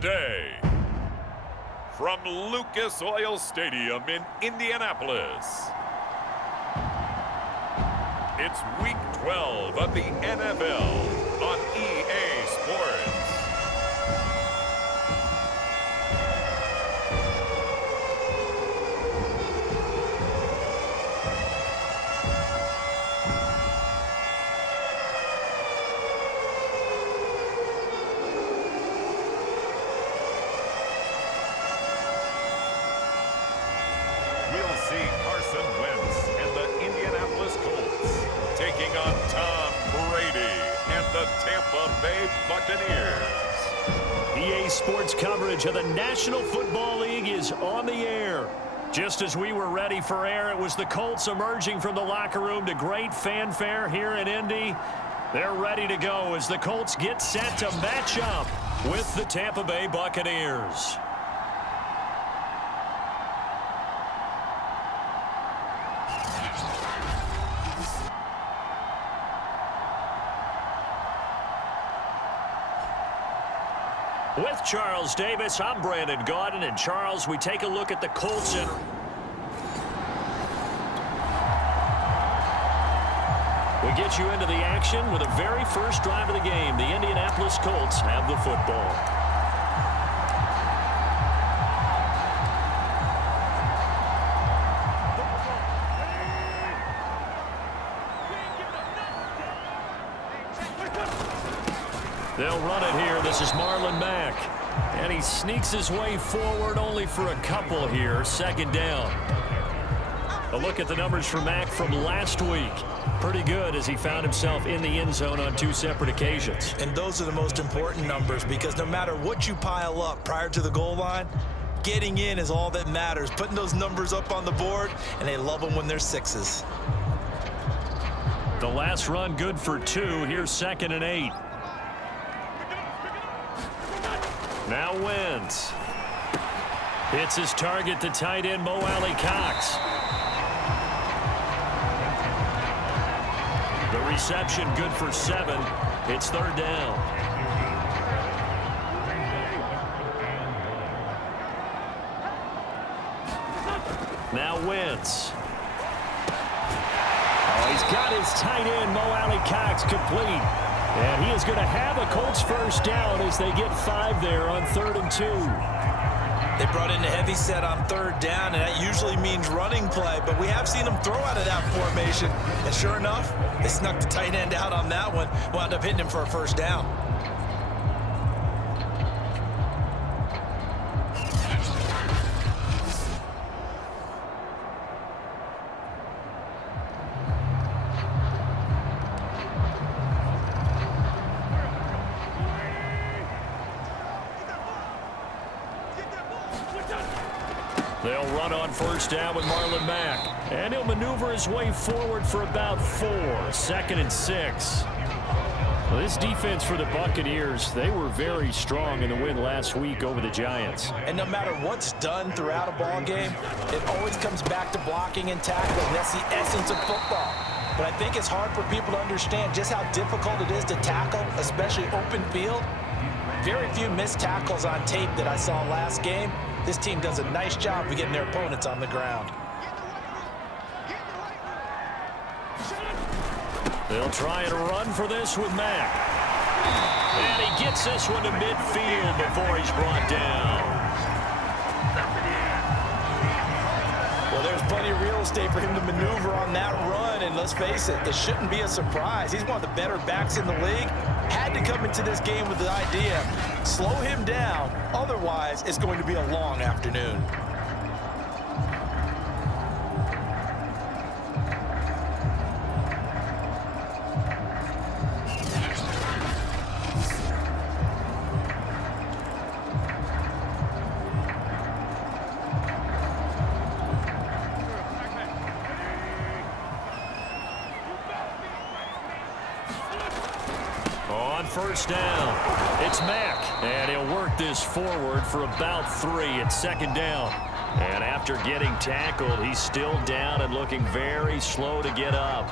today. From Lucas Oil Stadium in Indianapolis, it's Week 12 of the NFL on EA Sports. Tampa Bay Buccaneers. EA Sports coverage of the National Football League is on the air. Just as we were ready for air, it was the Colts emerging from the locker room to great fanfare here in Indy. They're ready to go as the Colts get set to match up with the Tampa Bay Buccaneers. With Charles Davis, I'm Brandon Gaudin. And Charles, we take a look at the Colts. We get you into the action with the very first drive of the game. The Indianapolis Colts have the football. They'll run it here. This is Marlon Mack. And he sneaks his way forward only for a couple here. Second down. A look at the numbers for Mack from last week. Pretty good as he found himself in the end zone on 2 separate occasions. And those are the most important numbers because no matter what you pile up prior to the goal line, getting in is all that matters. Putting those numbers up on the board, and they love them when they're 6s. The last run good for 2. Here's 2nd and 8. Now Wentz. Hits his target to tight end Mo Alley-Cox. The reception good for 7. It's 3rd down. Now Wentz. Oh, he's got his tight end Mo Alley-Cox complete. And he is going to have a Colts first down as they get 5 there on 3rd and 2. They brought in a heavy set on 3rd down, and that usually means running play, but we have seen them throw out of that formation. And sure enough, they snuck the tight end out on that one, wound up hitting him for a first down. They'll run on first down with Marlon Mack. And he'll maneuver his way forward for about 4. 2nd and 6. Well, this defense for the Buccaneers, they were very strong in the win last week over the Giants. And no matter what's done throughout a ball game, it always comes back to blocking and tackling. That's the essence of football. But I think it's hard for people to understand just how difficult it is to tackle, especially open field. Very few missed tackles on tape that I saw last game. This team does a nice job of getting their opponents on the ground. They'll try and run for this with Mack. And he gets this one to midfield before he's brought down. Well, there's plenty of real estate for him to maneuver on that run, and let's face it, it shouldn't be a surprise. He's one of the better backs in the league. Had to come into this game with the idea, slow him down, otherwise it's going to be a long afternoon. On first down, it's Mack, and he'll work this forward for about 3. It's 2nd down. And after getting tackled, he's still down and looking very slow to get up.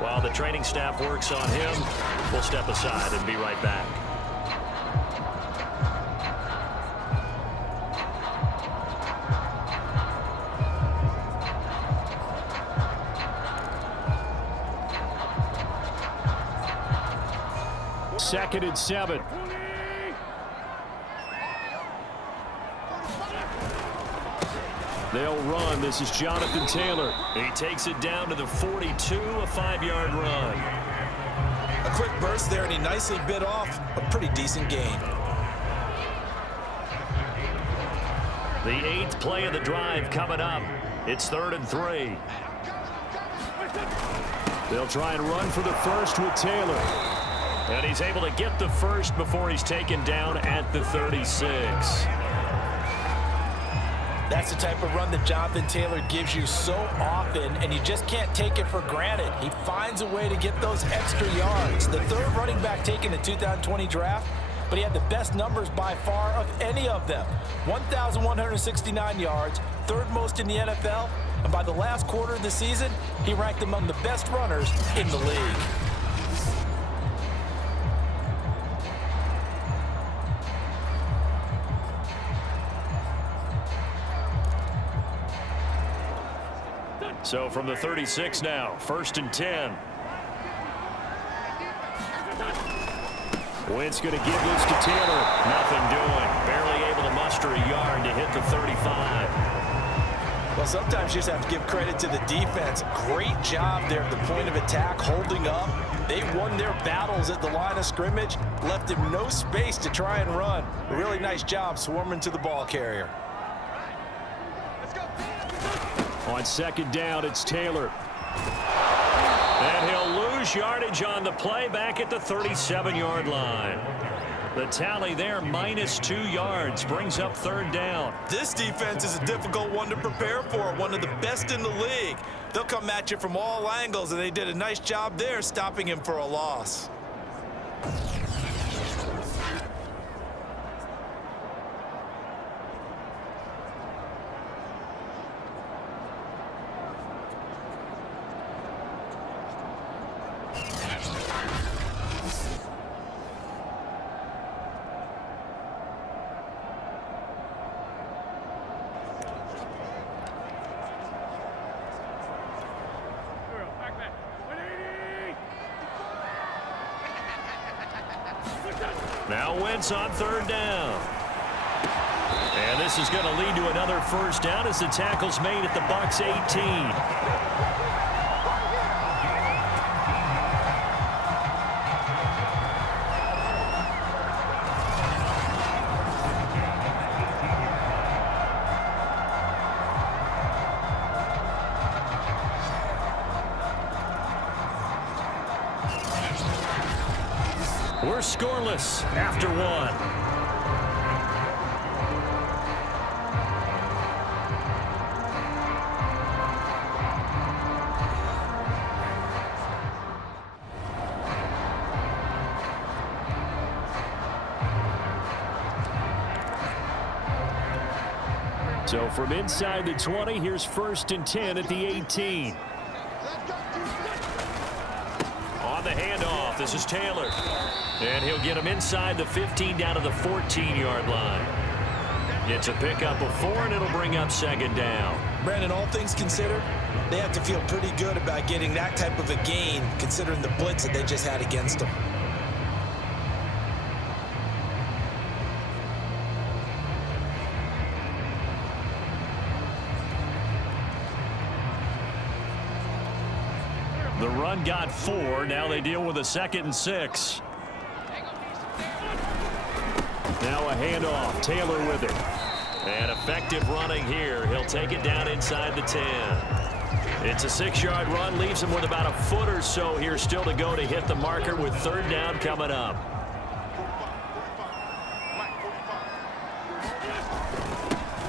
While the training staff works on him, we'll step aside and be right back. 2nd and 7. They'll run. This is Jonathan Taylor. He takes it down to the 42, a 5-yard run. A quick burst there, and he nicely bit off a pretty decent gain. The 8th play of the drive coming up. It's 3rd and 3. They'll try and run for the first with Taylor. And he's able to get the first before he's taken down at the 36. That's the type of run that Jonathan Taylor gives you so often, and you just can't take it for granted. He finds a way to get those extra yards. The 3rd running back taken in the 2020 draft, but he had the best numbers by far of any of them. 1,169 yards, 3rd most in the NFL, and by the last quarter of the season, he ranked among the best runners in the league. So from the 36 now, 1st and 10. Wentz going to give this to Taylor. Nothing doing. Barely able to muster a yard to hit the 35. Well, sometimes you just have to give credit to the defense. Great job there at the point of attack, holding up. They won their battles at the line of scrimmage, left him no space to try and run. A really nice job swarming to the ball carrier. On 2nd down, it's Taylor. And he'll lose yardage on the play back at the 37-yard line. The tally there, -2 yards, brings up 3rd down. This defense is a difficult one to prepare for, one of the best in the league. They'll come at you from all angles, and they did a nice job there stopping him for a loss. Now Wentz on 3rd down. And this is going to lead to another 1st down as the tackle's made at the Bucs 18. We're scoreless after 1. So from inside the 20, here's 1st and 10 at the 18. On the handoff, this is Taylor. And he'll get him inside the 15 down to the 14-yard line. It's a pickup of 4, and it'll bring up 2nd down. Brandon, all things considered, they have to feel pretty good about getting that type of a gain, considering the blitz that they just had against them. The run got 4. Now they deal with a 2nd and 6. Now a handoff. Taylor with it. And effective running here. He'll take it down inside the 10. It's a 6-yard run. Leaves him with about a foot or so here still to go to hit the marker with 3rd down coming up.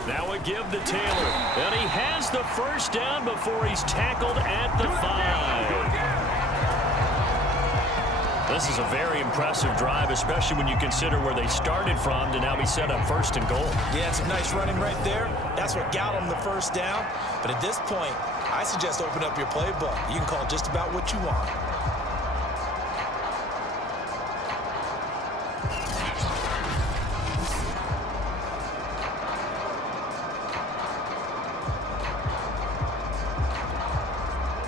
Now a give to Taylor. And he has the 1st down before he's tackled at the 5. This is a very impressive drive, especially when you consider where they started from to now be set up 1st and goal. Yeah, some nice running right there. That's what got them the 1st down. But at this point, I suggest open up your playbook. You can call just about what you want.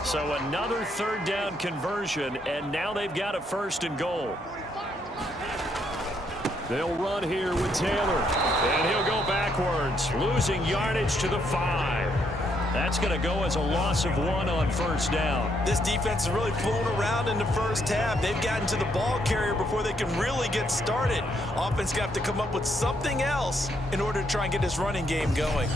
So another 3rd down conversion, and now they've got a 1st and goal. They'll run here with Taylor. And he'll go backwards, losing yardage to the 5. That's going to go as a loss of 1 on first down. This defense is really fooling around in the first half. They've gotten to the ball carrier before they can really get started. Offense going to have to come up with something else in order to try and get this running game going.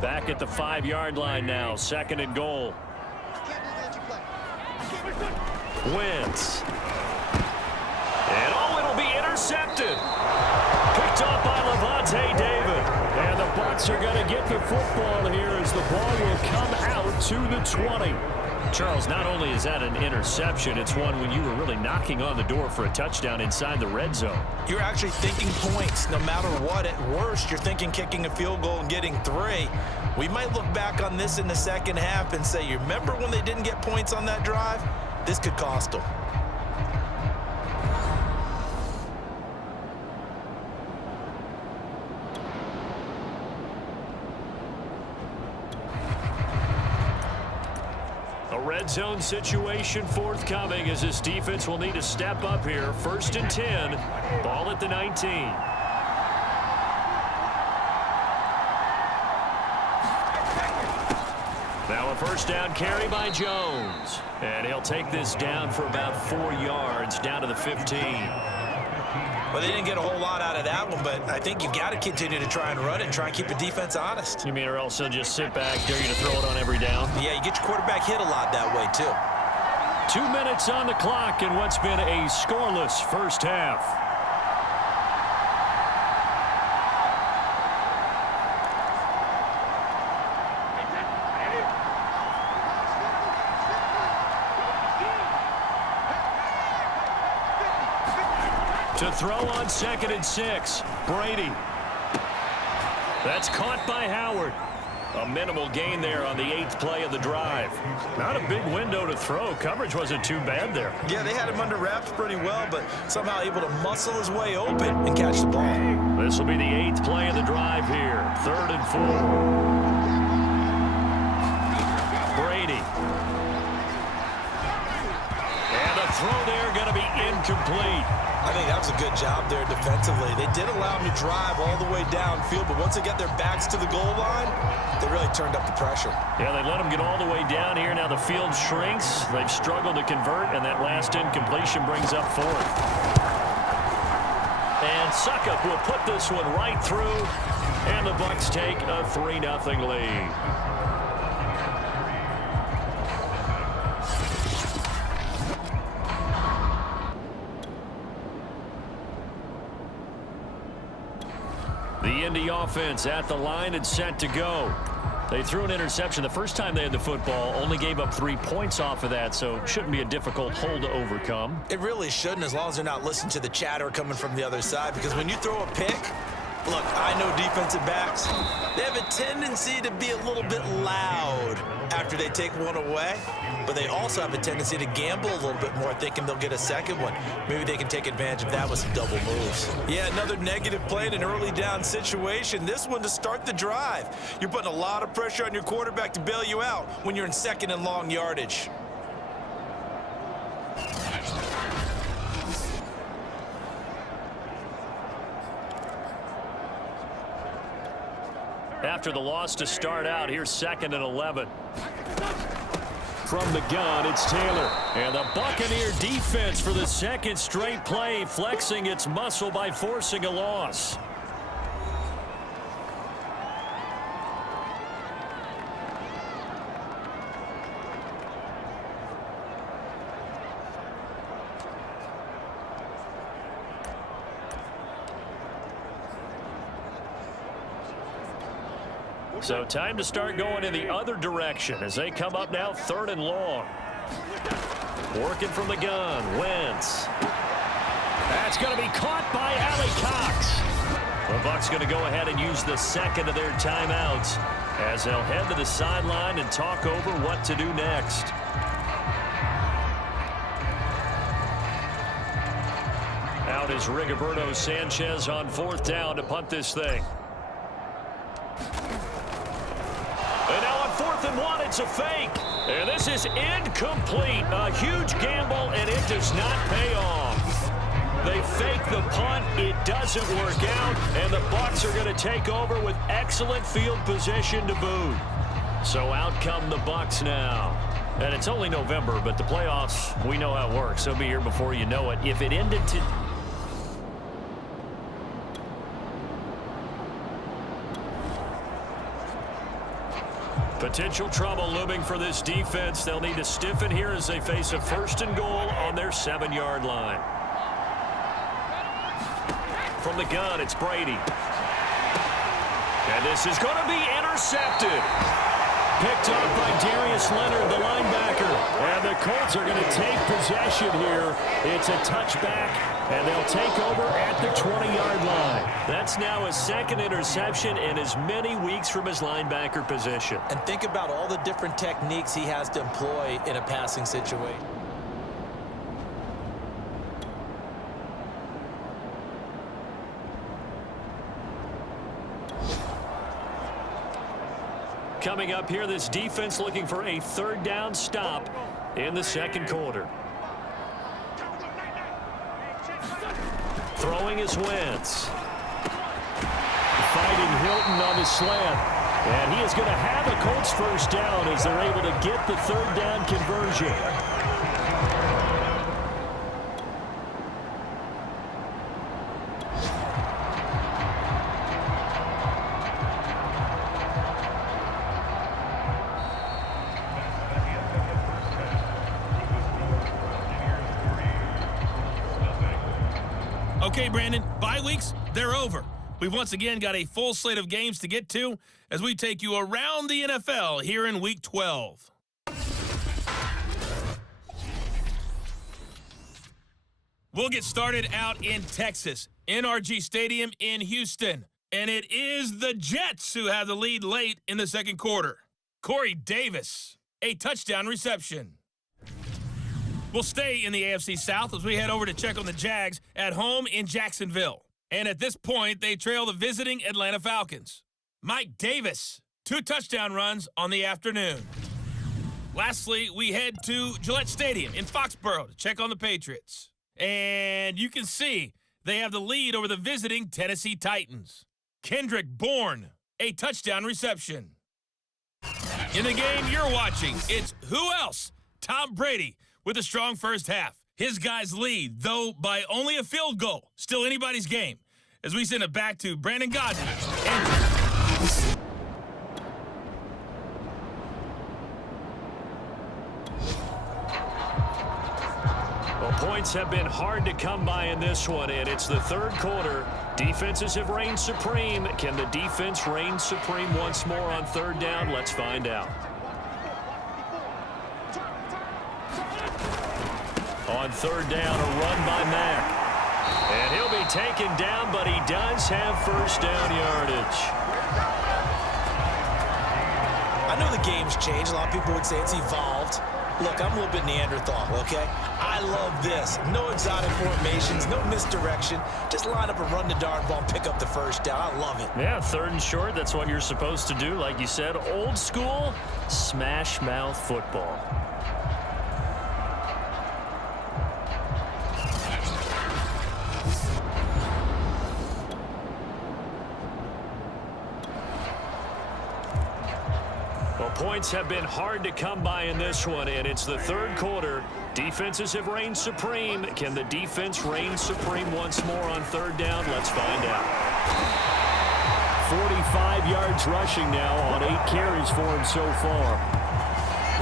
Back at the 5-yard line now, 2nd and goal. Wentz. And it'll be intercepted. Picked off by Levante David. And the Bucs are going to get the football here as the ball will come out to the 20. Charles, not only is that an interception, it's one when you were really knocking on the door for a touchdown inside the red zone. You're actually thinking points no matter what. At worst, you're thinking kicking a field goal and getting 3. We might look back on this in the second half and say, you remember when they didn't get points on that drive? This could cost them. Red zone situation forthcoming as this defense will need to step up here. 1st and 10. Ball at the 19. Now a first down carry by Jones. And he'll take this down for about 4 yards down to the 15. Well, they didn't get a whole lot out of that one, but I think you've got to continue to try and run and try and keep the defense honest. You mean or else they'll just sit back, dare you to throw it on every down? Yeah, you get your quarterback hit a lot that way, too. 2 minutes on the clock in what's been a scoreless first half. To throw on 2nd and 6. Brady. That's caught by Howard. A minimal gain there on the 8th play of the drive. Not a big window to throw. Coverage wasn't too bad there. Yeah, they had him under wraps pretty well, but somehow able to muscle his way open and catch the ball. This will be the 8th play of the drive here. 3rd and 4. Brady. And the throw there going to be incomplete. I think that was a good job there defensively. They did allow him to drive all the way downfield, but once they get their backs to the goal line, they really turned up the pressure. Yeah, they let him get all the way down here. Now the field shrinks. They've struggled to convert, and that last incompletion brings up 4th. And Suckup will put this one right through, and the Bucs take a 3-0 lead. The Indy offense at the line and set to go. They threw an interception the first time they had the football, only gave up 3 points off of that, so shouldn't be a difficult hole to overcome. It really shouldn't, as long as they're not listening to the chatter coming from the other side, because when you throw a pick, look, I know defensive backs, they have a tendency to be a little bit loud after they take one away, but they also have a tendency to gamble a little bit more, thinking they'll get a second one. Maybe they can take advantage of that with some double moves. Yeah, another negative play in an early down situation. This one to start the drive. You're putting a lot of pressure on your quarterback to bail you out when you're in 2nd and long yardage. After the loss to start out, here's 2nd and 11. From the gun, it's Taylor. And the Buccaneer defense for the 2nd straight play, flexing its muscle by forcing a loss. So time to start going in the other direction as they come up now 3rd and long. Working from the gun, Wentz. That's going to be caught by Allie Cox. The Bucs going to go ahead and use the second of their timeouts as they'll head to the sideline and talk over what to do next. Out is Rigoberto Sanchez on 4th down to punt this thing. And now on 4th and 1, it's a fake. And this is incomplete. A huge gamble, and it does not pay off. They fake the punt. It doesn't work out, and the Bucs are going to take over with excellent field position to boot. So out come the Bucs now. And it's only November, but the playoffs, we know how it works. They'll be here before you know it. If it ended to... Potential trouble looming for this defense. They'll need to stiffen here as they face a 1st and goal on their 7-yard line. From the gun, it's Brady. And this is going to be intercepted. Picked up by Darius Leonard, the linebacker. And the Colts are going to take possession here. It's a touchback, and they'll take over at the 20-yard line. That's now his 2nd interception in as many weeks from his linebacker position. And think about all the different techniques he has to employ in a passing situation. Coming up here, this defense looking for a 3rd down stop in the 2nd quarter. Throwing is Wentz. Fighting Hilton on the slant. And he is going to have a Colts 1st down as they're able to get the 3rd down conversion. Okay, Brandon, bye weeks, they're over. We've once again got a full slate of games to get to as we take you around the NFL here in Week 12. We'll get started out in Texas, NRG Stadium in Houston. And it is the Jets who have the lead late in the 2nd quarter. Corey Davis, a touchdown reception. We'll stay in the AFC South as we head over to check on the Jags at home in Jacksonville. And at this point, they trail the visiting Atlanta Falcons. Mike Davis, 2 touchdown runs on the afternoon. Lastly, we head to Gillette Stadium in Foxborough to check on the Patriots. And you can see they have the lead over the visiting Tennessee Titans. Kendrick Bourne, a touchdown reception. In the game you're watching, it's who else? Tom Brady with a strong first half. His guys lead, though by only a field goal. Still anybody's game. As we send it back to Brandon Godden. Well, points have been hard to come by in this one, and it's the 3rd quarter. Defenses have reigned supreme. Can the defense reign supreme once more on 3rd down? Let's find out. On 3rd down, a run by Mack. And he'll be taken down, but he does have 1st down yardage. I know the game's changed. A lot of people would say it's evolved. Look, I'm a little bit Neanderthal, okay? I love this. No exotic formations, no misdirection. Just line up and run the darn ball and pick up the 1st down. I love it. Yeah, 3rd and short, that's what you're supposed to do. Like you said, old school, smash mouth football. Points have been hard to come by in this one, and it's the 3rd quarter. Defenses have reigned supreme. Can the defense reign supreme once more on 3rd down? Let's find out. 45 yards rushing now on 8 carries for him so far.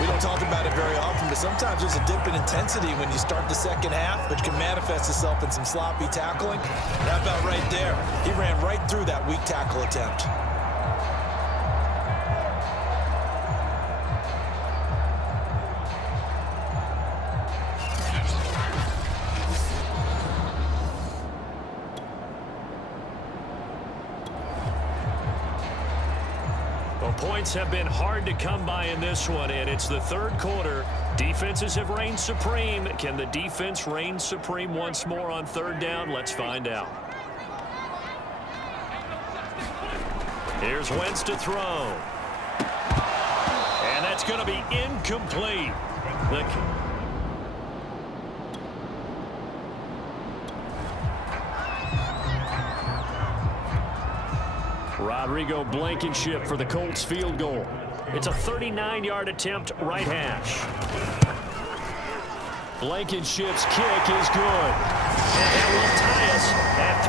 We don't talk about it very often, but sometimes there's a dip in intensity when you start the 2nd half, which can manifest itself in some sloppy tackling. How about right there? He ran right through that weak tackle attempt. Points have been hard to come by in this one, and it's the third quarter. Defenses have reigned supreme. Can the defense reign supreme once more on third down? Let's find out. Here's Wentz to throw. And that's going to be incomplete. Rodrigo Blankenship for the Colts field goal. It's a 39-yard attempt, right hash. Blankenship's kick is good. And that will tie us at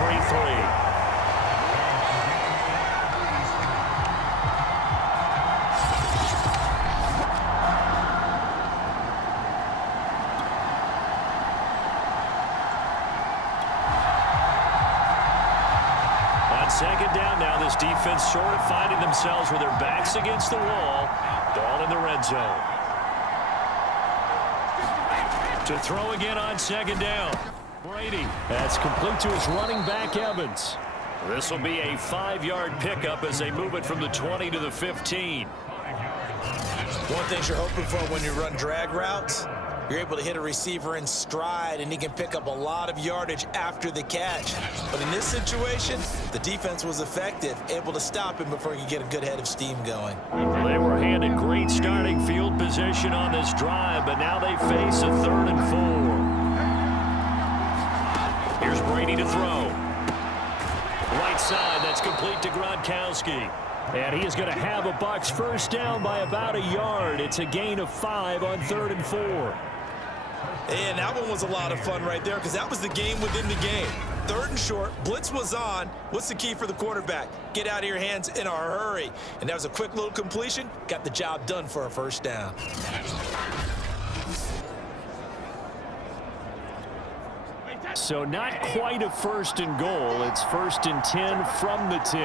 3-3. Second down now, this defense sort of finding themselves with their backs against the wall. Ball in the red zone. To throw again on second down. Brady. That's complete to his running back, Evans. This will be a 5-yard pickup as they move it from the 20 to the 15. One thing you're hoping for when you run drag routes, you're able to hit a receiver in stride, and he can pick up a lot of yardage after the catch. But in this situation, the defense was effective, able to stop him before he could get a good head of steam going. They were handed great starting field position on this drive, but now they face a 3rd and 4. Here's Brady to throw. Right side, that's complete to Gronkowski. And he is going to have a Bucs first down by about a yard. It's a gain of 5 on 3rd and 4. And that one was a lot of fun right there because that was the game within the game. 3rd and short, blitz was on. What's the key for the quarterback? Get out of your hands in a hurry. And that was a quick little completion. Got the job done for a first down. So not quite a 1st and goal. It's 1st and 10 from the 10.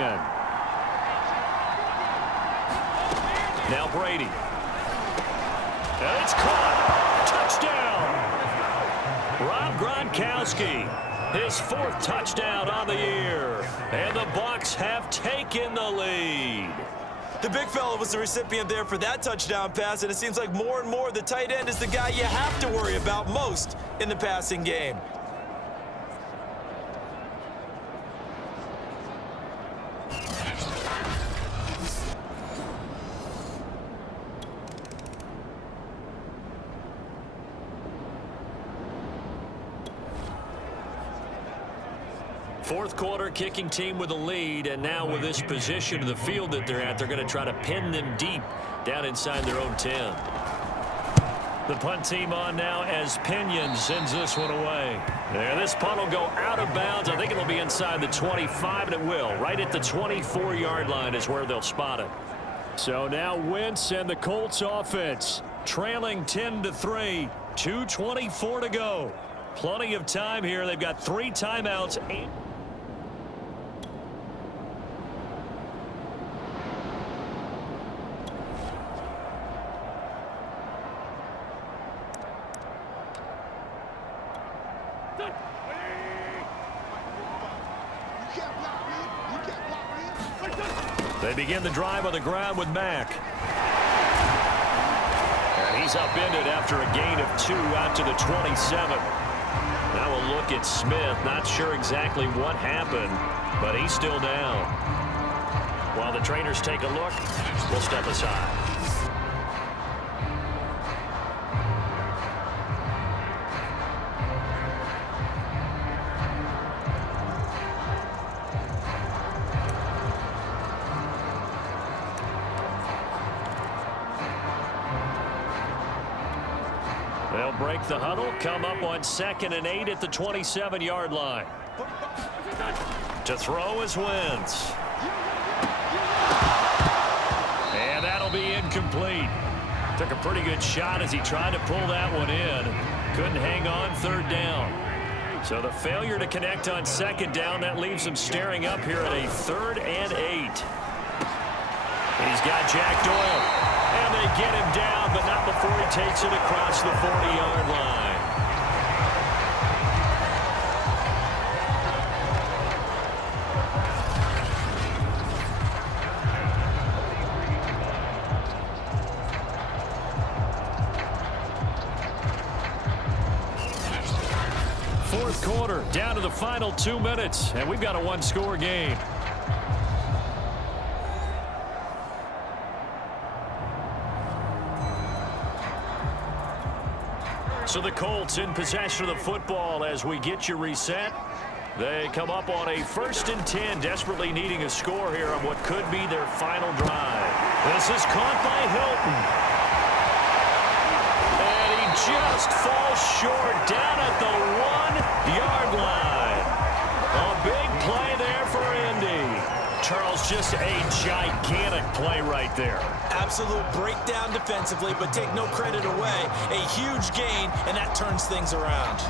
Now Brady. And it's caught. Touchdown. Rob Gronkowski. His 4th touchdown on the year. And the Bucs have taken the lead. The big fella was the recipient there for that touchdown pass, and it seems like more and more the tight end is the guy you have to worry about most in the passing game. Fourth quarter, kicking team with a lead, and now with this position of the field that they're at, they're going to try to pin them deep down inside their own 10. The punt team on now as Pinion sends this one away. There, this punt will go out of bounds. I think it'll be inside the 25, and it will. Right at the 24-yard line is where they'll spot it. So now Wentz and the Colts offense trailing 10-3, 2:24 to go. Plenty of time here. They've got 3 timeouts. They begin the drive on the ground with Mack. And he's upended after a gain of 2 out to the 27. Now we'll look at Smith. Not sure exactly what happened, but he's still down. While the trainers take a look, we'll step aside. They'll break the huddle, come up on 2nd and 8 at the 27-yard line. To throw is Wentz. And that'll be incomplete. Took a pretty good shot as he tried to pull that one in. Couldn't hang on 3rd down. So the failure to connect on 2nd down, that leaves him staring up here at a 3rd and 8. He's got Jack Doyle. And they get him down, but not before he takes it across the 40-yard line. fourth quarter, down to the final 2 minutes, and we've got a one-score game. So the Colts in possession of the football as we get you reset. They come up on a 1st and 10, desperately needing a score here on what could be their final drive. This is caught by Hilton. And he just falls short down at the 1-yard line. A big play there for Indy. Charles, just a gigantic play right there. Absolute breakdown defensively, but take no credit away. A huge gain, and that turns things around.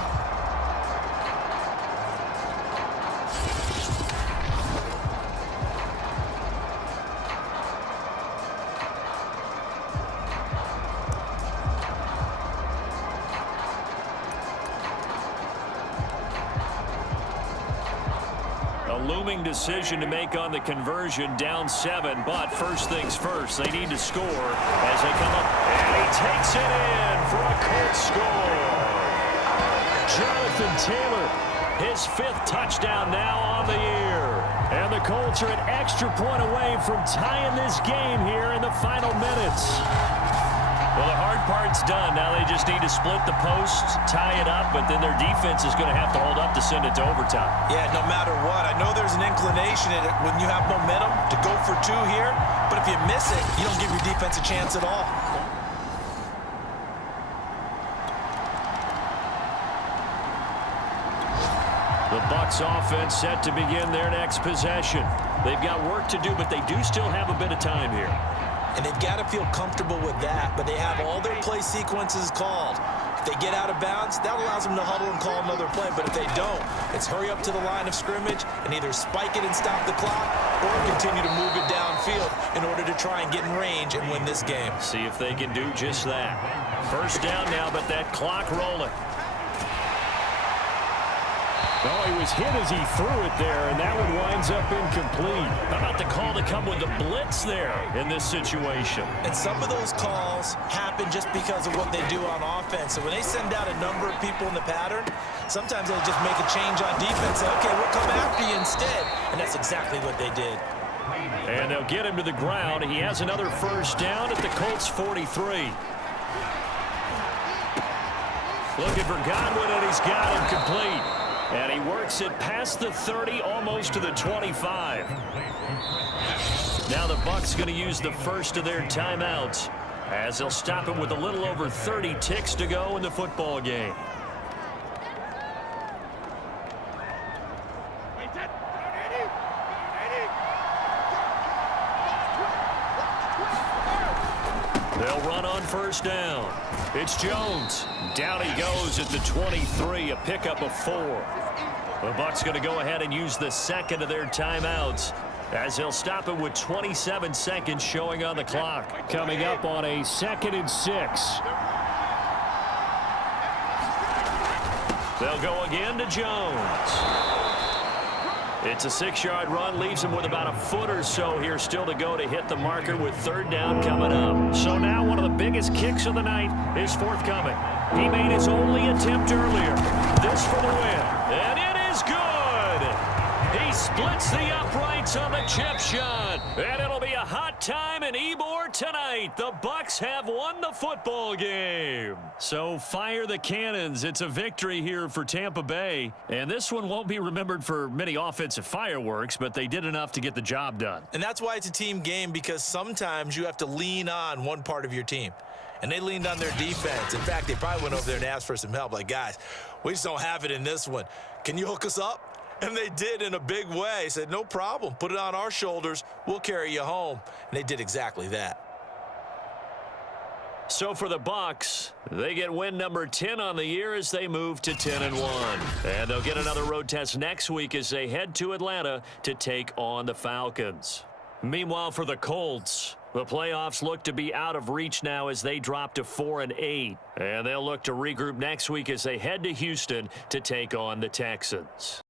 Looming decision to make on the conversion, down 7, but first things first, they need to score as they come up, and he takes it in for a Colts score. Jonathan Taylor, his 5th touchdown now on the year, and the Colts are an extra point away from tying this game here in the final minutes. Well, the hard part's done. Now they just need to split the posts, tie it up, but then their defense is going to have to hold up to send it to overtime. Yeah, no matter what. I know there's an inclination in it when you have momentum to go for 2 here, but if you miss it, you don't give your defense a chance at all. The Bucs offense set to begin their next possession. They've got work to do, but they do still have a bit of time here. And they've got to feel comfortable with that, but they have all their play sequences called. If they get out of bounds, that allows them to huddle and call another play, but if they don't, it's hurry up to the line of scrimmage and either spike it and stop the clock or continue to move it downfield in order to try and get in range and win this game. See if they can do just that. First down now, but that clock rolling. Oh, he was hit as he threw it there, and that one winds up incomplete. How about the call to come with the blitz there in this situation? And some of those calls happen just because of what they do on offense. So when they send out a number of people in the pattern, sometimes they just make a change on defense. Say, okay, we'll come after you instead. And that's exactly what they did. And they'll get him to the ground. He has another first down at the Colts 43. Looking for Godwin, and he's got him complete. And he works it past the 30, almost to the 25. Now the Bucs going to use the first of their timeouts as they'll stop him with a little over 30 ticks to go in the football game. They'll run on first down. It's Jones. Down he goes at the 23, a pickup of 4. The Bucs going to go ahead and use the second of their timeouts as they'll stop it with 27 seconds showing on the clock. Coming up on a 2nd and 6. They'll go again to Jones. It's a 6-yard run, leaves him with about a foot or so here still to go to hit the marker with 3rd down coming up. So now one of the biggest kicks of the night is forthcoming. He made his only attempt earlier. This for the win. And it is good. He splits the uprights on the chip shot. And it'll be a hot time in Ybor tonight. The Bucs have won the football game. So fire the cannons. It's a victory here for Tampa Bay. And this one won't be remembered for many offensive fireworks, but they did enough to get the job done. And that's why it's a team game, because sometimes you have to lean on one part of your team. And they leaned on their defense. In fact, they probably went over there and asked for some help. Like, guys, we just don't have it in this one. Can you hook us up? And they did in a big way. Said, no problem. Put it on our shoulders. We'll carry you home. And they did exactly that. So for the Bucs, they get win number 10 on the year as they move to 10-1. And they'll get another road test next week as they head to Atlanta to take on the Falcons. Meanwhile, for the Colts, the playoffs look to be out of reach now as they drop to 4-8. And they'll look to regroup next week as they head to Houston to take on the Texans.